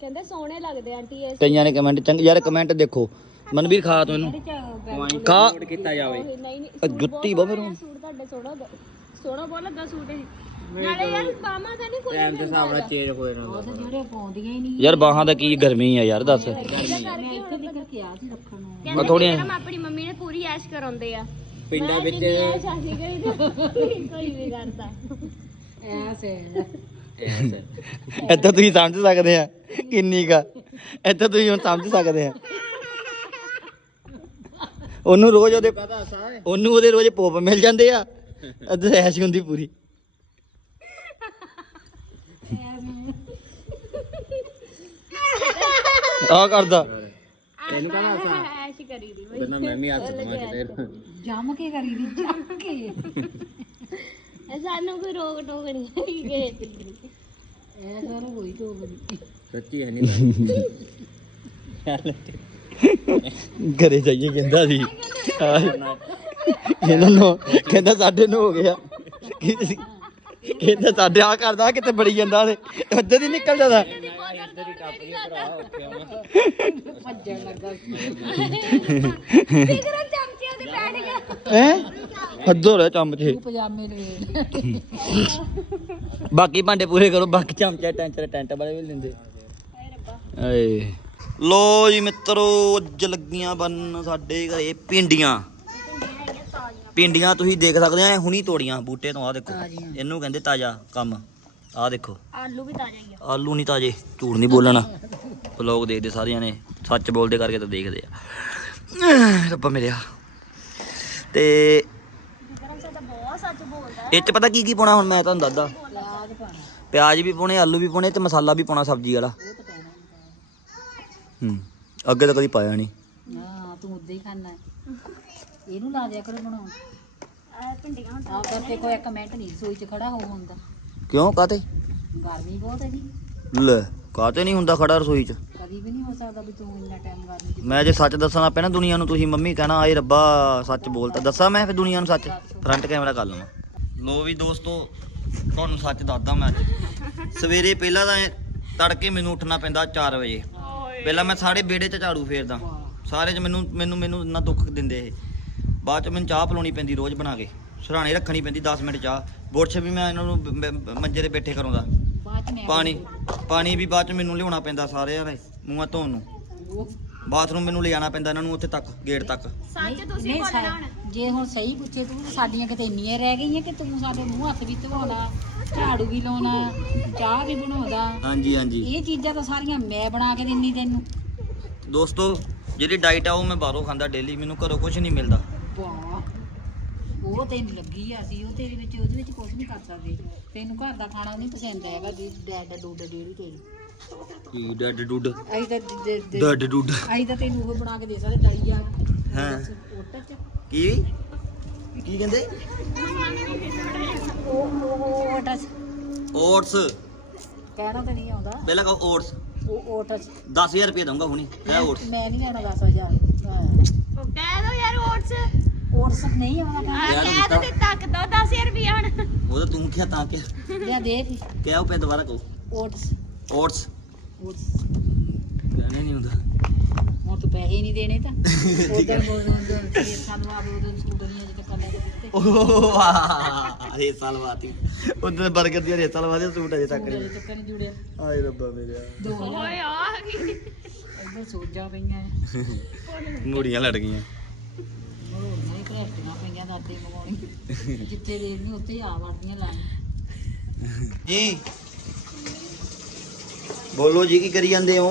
ਕਹਿੰਦੇ ਸੋਹਣੇ ਲੱਗਦੇ ਆਂਟੀ ਇਹ। ਕਈਆਂ ਨੇ ਕਮੈਂਟ ਚੰਗੇ ਯਾਰ ਕਮੈਂਟ ਦੇਖੋ। ਮਨਵੀਰ ਖਾ ਤੂੰ ਇਹਨੂੰ। ਖਾ। ਕੀਤਾ ਜਾਵੇ। ਨਹੀਂ ਨਹੀਂ ਇਹ ਜੁੱਤੀ ਬਾ ਮੇਰੇ ਸੂਟ ਤੁਹਾਡੇ ਸੋਹਣਾ ਸੋਹਣਾ ਬਹੁਤ ਲੱਗਾ ਸੂਟ ਇਹ। ਨਾਲੇ ਯਾਰ ਬਾਮਾ ਤਾਂ ਨਹੀਂ ਕੋਈ ਟਾਈਮ ਦੇ ਹਿਸਾਬ ਨਾਲ ਚੇਂਜ ਹੋਏ ਨਾ ਉਹ ਤਾਂ ਜਿਹੜੇ ਪਾਉਂਦੀਆਂ ਹੀ ਨਹੀਂ। ਯਾਰ ਬਾਹਾਂ ਦਾ ਕੀ ਗਰਮੀ ਆ ਯਾਰ ਦੱਸ। ਮੈਂ ਇੱਥੇ ਦਿੱਕਰ ਕਿਹਾ ਸੀ ਰੱਖਣ ਨੂੰ। ਆ ਥੋੜੀਆਂ ਮੈਂ ਆਪਣੀ ਮੰਮੀ ਨੇ ਪੂਰੀ ਐਸ਼ ਕਰਾਉਂਦੇ ਆ। ਪਿੰਡਾਂ ਵਿੱਚ ਚਾਹੀ ਗਈ ਤਾਂ ਕੋਈ ਵੀ ਕਰਦਾ। ਐਸੇ ਇੱਥੇ ਤੁਸੀਂ ਸਮਝ ਸਕਦੇ ਆ ਕਿੰਨੀ ਕਾ ਇੱਥੇ ਤੁਸੀਂ ਹੁਣ ਸਮਝ ਸਕਦੇ ਆ। ਉਹਨੂੰ ਰੋਜ਼ ਉਹਦੇ ਉਹਨੂੰ ਉਹਦੇ ਰੋਜ਼ ਪੋਪ ਮਿਲ ਜਾਂਦੇ ਆ। ਅੱਧੇ ਐਸ਼ ਹੁੰਦੀ ਪੂਰੀ। ਆ ਕਰਦਾ। ਇਹਨੂੰ ਕਹਦਾ ਸਾ ਐਸ਼ ਕਰੀ ਦੀ ਬੰਦਾ ਮੈਂ ਵੀ ਹੱਥ ਸਮਾਂ ਕੇ ਜੰਮ ਕੇ ਕਰੀ ਦੀ ਜੰਮ ਕੇ। ਸਾਨੂੰ ਕੋਈ ਰੋਕ ਟੋਕ ਨਹੀਂ ਹੈਗੀ ਕਿਸੇ ਦੀ। ਹੋਈ ਸੱਚੀ ਹੈ ਨਹੀਂ ਘਰੇ ਜਾਈਏ ਕਹਿੰਦਾ ਸੀ। ਕਹਿੰਦਾ ਨੋ ਕਹਿੰਦਾ ਸਾਡੇ ਨੂੰ ਹੋ ਗਿਆ। ਕਹਿੰਦਾ ਸਾਡੇ ਆ ਕਰਦਾ ਕਿਤੇ ਬੜੀ ਜਾਂਦਾ ਤੇ ਉੱਧਰ ਹੀ ਨਿਕਲ ਜਾਂਦਾ। ਭੱਜਣ ਲੱਗਾ। ਫਿਕਰ ਚਮਚੇ ਤੇ ਬੈਠ ਗਿਆ ਹੈ? ਹੱਦੋਂ ਰਿਹਾ ਚਮਚੇ ਪਜਾਮੇ ਬਾਕੀ ਭਾਂਡੇ ਪੂਰੇ ਕਰੋ ਬਾਕੀ ਚਮਚੇ ਟੈਂਚਰ ਟੈਂਟ ਵਾਲੇ ਵੀ ਲੈਂਦੇ ਏ ਲੋ ਜੀ ਮਿੱਤਰੋ ਅੱਜ ਲੱਗੀਆਂ ਬਣ ਸਾਡੇ ਘਰੇ ਪਿੰਡੀਆਂ ਪਿੰਡੀਆਂ ਤੁਸੀਂ ਦੇਖ ਸਕਦੇ ਆ ਹੁਣੀ ਤੋੜੀਆਂ ਬੂਟੇ ਤੋਂ ਆ ਦੇਖੋ। ਇਹਨੂੰ ਕਹਿੰਦੇ ਤਾਜ਼ਾ ਕੰਮ। ਆ ਦੇਖੋ। ਆਲੂ ਵੀ ਤਾਜ਼ਾ ਹੀ ਆ। ਆਲੂ ਨਹੀਂ ਤਾਜੇ ਝੂਠ ਨਹੀਂ ਬੋਲਣਾ। ਲੋਕ ਦੇਖਦੇ ਸਾਰਿਆਂ ਨੇ ਸੱਚ ਬੋਲਦੇ ਕਰਕੇ ਤਾਂ ਦੇਖਦੇ ਆ। ਰੱਬਾ ਮੇਰਿਆ। ਤੇ ਵਿਕਰਮ ਸਾਡਾ ਬਹੁਤ ਸੱਚ ਬੋਲਦਾ ਇਹ ਚ ਪਤਾ ਕੀ ਕੀ ਪਾਉਣਾ ਹੁਣ ਮੈਂ ਤੁਹਾਨੂੰ ਦੱਸਦਾ। ਪਿਆਜ਼ ਪਾਣਾ ਪਿਆਜ਼ ਵੀ ਪਾਉਣੇ ਆਲੂ ਵੀ ਪਾਉਣੇ ਤੇ ਮਸਾਲਾ ਵੀ ਪਾਉਣਾ ਸਬਜ਼ੀ ਵਾਲਾ। ਉਹ ਤਾਂ ਪੈਣਾ ਹੂੰ ਅੱਗੇ ਤਾਂ ਕਦੀ ਪਾਇਆ ਨਹੀਂ ਹਾਂ ਤੂੰ ਉਦਾਂ ਹੀ ਖਾਣਾ ਇਹਨੂੰ ਲਾ ਦਿਆ ਕਰੋ ਬਣਾਉਣ। ਆ ਭਿੰਡੀਆਂ ਹੁਣ ਆ ਕਰਕੇ ਕੋਈ ਕਮੈਂਟ ਨਹੀਂ ਸੋਈ ਚ ਖੜਾ ਹੋ ਹੁੰਦਾ ਕਿਉਂ ਕਾਤੇ ਗਰਮੀ ਬਹੁਤ ਹੈ ਜੀ। ਲੈ ਕਾਤੇ ਨਹੀਂ ਹੁੰਦਾ ਖੜਾ ਰਸੋਈ 'ਚ? ਕਦੀ ਵੀ ਨਹੀਂ ਹੋ ਸਕਦਾ ਵੀ ਤੂੰ ਇੰਨਾ ਟਾਈਮ ਗਰਮੀ ਚ। ਮੈਂ ਜੇ ਸੱਚ ਦੱਸਣਾ ਪੈਣਾ ਦੁਨੀਆ ਨੂੰ ਤੁਸੀਂ ਮੰਮੀ ਕਹਿਣਾ ਆਏ ਰੱਬਾ ਸੱਚ ਬੋਲਤਾ। ਦੱਸਾਂ ਮੈਂ ਫਿਰ ਦੁਨੀਆ ਨੂੰ ਸੱਚ? ਫਰੰਟ ਕੈਮਰਾ ਕਰ ਲਵਾਂ। ਲੋ ਵੀ ਦੋਸਤੋ ਤੁਹਾਨੂੰ ਸੱਚ ਦੱਸਦਾ ਮੈਂ ਅੱਜ। ਸਵੇਰੇ ਪਹਿਲਾਂ ਤਾਂ ਤੜਕੇ ਮੈਨੂੰ ਉੱਠਣਾ ਪੈਂਦਾ 4 ਵਜੇ। ਪਹਿਲਾਂ ਮੈਂ ਸਾਰੇ ਬੇੜੇ 'ਚ ਝਾੜੂ ਫੇਰਦਾ। ਸਾਰੇ 'ਚ ਮੈਨੂੰ ਮੈਨੂੰ ਮੈਨੂੰ ਇੰਨਾ ਦੁੱਖ ਦਿੰਦੇ ਇਹ। ਬਾਅਦ 'ਚ ਮੈਨੂੰ ਚਾਹ ਪਿਲਾਉਣੀ ਪੈਂਦੀ ਰੋਜ਼ ਬਣਾ ਕੇ। ਸਰਾਣੇ ਰੱਖਣੀ ਪੈਂਦੀ 10 ਮਿੰਟ ਚਾਹ। ਬੁਰਸ਼ ਵੀ ਮੈਂ ਇਹਨਾਂ ਨੂੰ ਮੰਜੇ ਤੇ ਬੈਠੇ ਕਰਾਉਂਦਾ ਪਾਣੀ ਪਾਣੀ ਵੀ ਬਾਅਦ 'ਚ ਮੈਨੂੰ ਲਿਆਉਣਾ ਪੈਂਦਾ ਸਾਰੇ ਯਾਰ ਮੂੰਹਾਂ ਧੋਣ ਨੂੰ। ਬਾਥਰੂਮ ਮੈਨੂੰ ਲਿਜਾਣਾ ਪੈਂਦਾ ਇਹਨਾਂ ਨੂੰ ਉੱਥੇ ਤੱਕ ਗੇਟ ਤੱਕ। ਸੱਚ ਤੁਸੀਂ ਨਹੀਂ ਬੋਲਣਾ ਸਾ- ਹੁਣ। ਜੇ ਹੁਣ ਸਹੀ ਪੁੱਛੇ ਤੂੰ ਤਾਂ ਸਾਡੀਆਂ ਕਿਤੇ ਇੰਨੀਆਂ ਰਹਿ ਗਈਆਂ ਕਿ ਤੂੰ ਸਾਡੇ ਮੂੰਹ ਹੱਥ ਵੀ ਧਵਾਉਣਾ ਝਾੜੂ ਵੀ ਲਾਉਣਾ ਚਾਹ ਵੀ ਬਣਾਉਂਦਾ। ਹਾਂਜੀ ਹਾਂਜੀ। ਇਹ ਚੀਜ਼ਾਂ ਤਾਂ ਸਾਰੀਆਂ ਮੈਂ ਬਣਾ ਕੇ ਦਿੰਨੀ ਤੈਨੂੰ। ਦੋਸਤੋ ਜਿਹੜੀ ਡਾਈਟ ਆ ਉਹ ਮੈਂ ਬਾਹਰੋਂ ਖਾਂਦਾ ਡੇਲੀ ਮੈਨੂੰ ਘਰੋਂ ਕੁਝ ਨਹੀਂ ਮਿਲਦਾ। ਵਾਹ ਉਹ ਤੈਨੂੰ ਲੱਗੀ ਆ ਸੀ ਉਹ ਤੇਰੇ ਵਿੱਚ ਉਹਦੇ ਵਿੱਚ ਕੁਝ ਨਹੀਂ ਕਰ ਸਕਦੇ। ਤੈਨੂੰ ਘਰ ਦਾ ਖਾਣਾ ਨਹੀਂ ਪਸੰਦ ਹੈਗਾ ਦੀ ਡੈਡ ਡੂਡ ਡੇੜੀ ਤੇਰੀ। ਕੀ ਡੱਡ ਡੁੱਡ। ਅਸੀਂ ਤਾਂ ਦ- ਦ- ਦ- ਡੱਡ ਡੁੱਡ। ਅਸੀਂ ਤਾਂ ਤੈਨੂੰ ਉਹ ਬਣਾ ਕੇ ਦੇ ਸਕਦੇ ਦਲੀਆ ਹਾਂ। ਓਟਾ ਚ। ਕੀ? ਕੀ ਕਹਿੰਦੇ? ਉਹ ਉਹ ਓਟਾ ਚ। ਓਟਸ। ਕਹਿਣਾ ਤਾਂ ਨਹੀਂ ਆਉਂਦਾ। ਪਹਿਲਾਂ ਕਹੋ ਓਟਸ। ਉਹ ਓਟਾ ਚ। 10000 ਰੁਪਏ ਦਊਂਗਾ ਹੁਣੀ। ਇਹ ਓਟਸ। ਮੈਂ ਨਹੀਂ ਲੈਣਾ 10000 ਹਾਂ। ਕਹਿ ਦੋ ਯਾਰ ਓਟਸ। ਓਟਸ ਨਹੀਂ ਆਉਣਾ ਆ ਯਾਰ ਕਹਿ ਦੋ ਤੇ ਤੱਕ ਦੋ 10000 ਰੁਪਏ ਹੁਣ। ਉਹ ਤਾਂ ਤੂੰ ਕਿਹਾ ਤਾਂ ਕਿ। ਕਹਿੰਦਾ ਲਿਆ ਦੇ ਫਿਰ ਕਿਹਾ ਉਹ ਪੇ ਦੁਬਾਰਾ ਕਹੋ। ਓਟਸ। ਓਟਸ ਕਹਿਣੇ ਨਹੀਂ ਹੁੰਦਾ। ਹੁਣ ਤੂੰ ਪੈਸੇ ਨਹੀਂ ਦੇਣੇ ਤਾਂ। ਉਧਰ ਬੋਲਦਾ ਤੇ ਸਾਨੂੰ ਆ ਦੋ ਸੂਟ ਨਹੀਂ ਅਜੇ ਤੱਕ ਲੈ ਕੇ ਦਿੱਤੇ। ਓਹ ਵਾਹ। ਰੇਸਾਂ ਲਵਾਤੀ ਉਦੋਂ ਬਰਗਰ ਦੀ ਰੇਸਾਂ ਲਵਾਤੀ ਸੂਟ ਅਜੇ ਤੱਕ ਨਹੀਂ। ਤੱਕ ਨਹੀਂ ਜੁੜਿਆ। ਆਏ ਰੱਬਾ ਮੇਰੇ ਓਏ ਆ ਕੀ ਇੱਧਰ ਸੋਜਾਂ ਪਈਆਂ ਮੂੜੀਆਂ ਲੜ ਗਈਆਂ। ਮਰੋੜੀਆਂ ਹੀ ਘਰੇਟੀਆਂ ਪਈਆਂ ਦਾਦੇ ਮਗਾਉਣੀ। ਜਿੱਥੇ ਦੇ ਨਹੀਂ ਉੱਥੇ ਆ ਵੜਦੀਆਂ ਲੈਣ। ਜੀ। ਬੋਲੋ ਜੀ ਕੀ ਕਰੀ ਜਾਂਦੇ ਹੋ?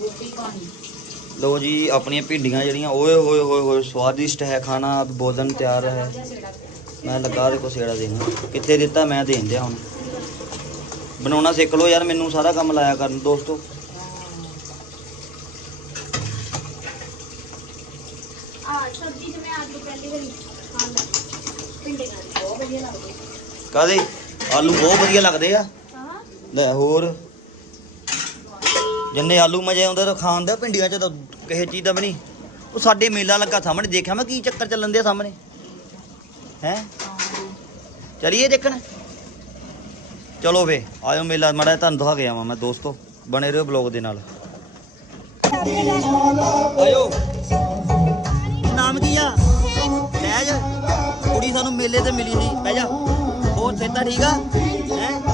ਰੋਟੀ ਪਾਣੀ। ਲੋ ਜੀ ਆਪਣੀਆਂ ਭਿੰਡੀਆਂ ਜਿਹੜੀਆਂ ਓਏ ਹੋਏ ਹੋਏ ਹੋਏ ਸਵਾਦਿਸ਼ਟ ਹੈ ਖਾਣਾ ਅਬ ਭੋਜਨ ਤਿਆਰ ਹੈ। ਮੈਂ ਲੱਗਾ ਦੇ ਕੋ ਸੇੜਾ ਦੇਣਾ। ਕਿੱਥੇ ਦਿੱਤਾ ਮੈਂ ਦੇਣ ਦਿਆ ਹੁਣ। ਬਣਾਉਣਾ ਸਿੱਖ ਲਓ ਯਾਰ ਮੈਨੂੰ ਸਾਰਾ ਕੰਮ ਲਾਇਆ ਕਰਨ ਦੋਸਤੋ। ਆ ਸਬਜ਼ੀ ਜਿਵੇਂ ਆਲੂ ਪਹਿਲੀ ਵਾਰੀ ਖਾ ਲੈ ਭਿੰਡੀਆਂ ਦੀ ਬਹੁਤ ਵਧੀਆ ਲੱਗਦੀ। ਕਾਦੇ ਆਲੂ ਬਹੁਤ ਵਧੀਆ ਲੱਗਦੇ ਆ। ਹਾਂ। ਲੈ ਹੋਰ। ਜਿੰਨੇ ਆਲੂ ਮਜੇ ਆਉਂਦੇ ਤਾਂ ਖਾਣ ਦੇ ਭਿੰਡੀਆਂ ਚ ਤਾਂ ਕਿਸੇ ਚੀਜ਼ ਦਾ ਵੀ ਨਹੀਂ। ਉਹ ਸਾਡੇ ਮੇਲਾ ਲੱਗਾ ਸਾਹਮਣੇ, ਦੇਖਿਆ ਮੈਂ ਕੀ ਚੱਕਰ ਚੱਲਣ ਦੇ ਸਾਹਮਣੇ। ਹੈ? ਚਲਿਏ ਦੇਖਣ। ਚਲੋ ਵੇ ਆਇਓ ਮੇਲਾ, ਮੜਾ ਤੁਹਾਨੂੰ ਦਿਖਾ ਕੇ ਮੈਂ ਦੋਸਤੋ, ਬਣੇ ਰਹੋ ਬਲੌਗ ਦੇ ਨਾਲ। ਆਇਓ। ਨਾਮ ਕੀ ਆ? ਬਹਿ ਜਾ। ਕੁੜੀ ਸਾਨੂੰ ਮੇਲੇ ਤੇ ਮਿਲੀ ਸੀ। ਬਹਿ ਜਾ। ਹੋਰ ਸਿੱਧਾ ਠੀਕ ਆ? ਹੈ?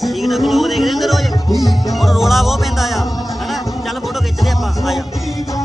ਠੀਕ ਨਾ ਲੋਕ ਦੇਖਦੇ ਹੁੰਦੇ ਰੋਜ਼ ਹੁਣ ਰੋਲਾ ਬਹੁਤ ਪੈਂਦਾ ਆ, ਹੈਨਾ? ਚੱਲ ਫੋਟੋ ਖਿੱਚਦੇ ਆਪਾਂ, ਆ ਜਾ।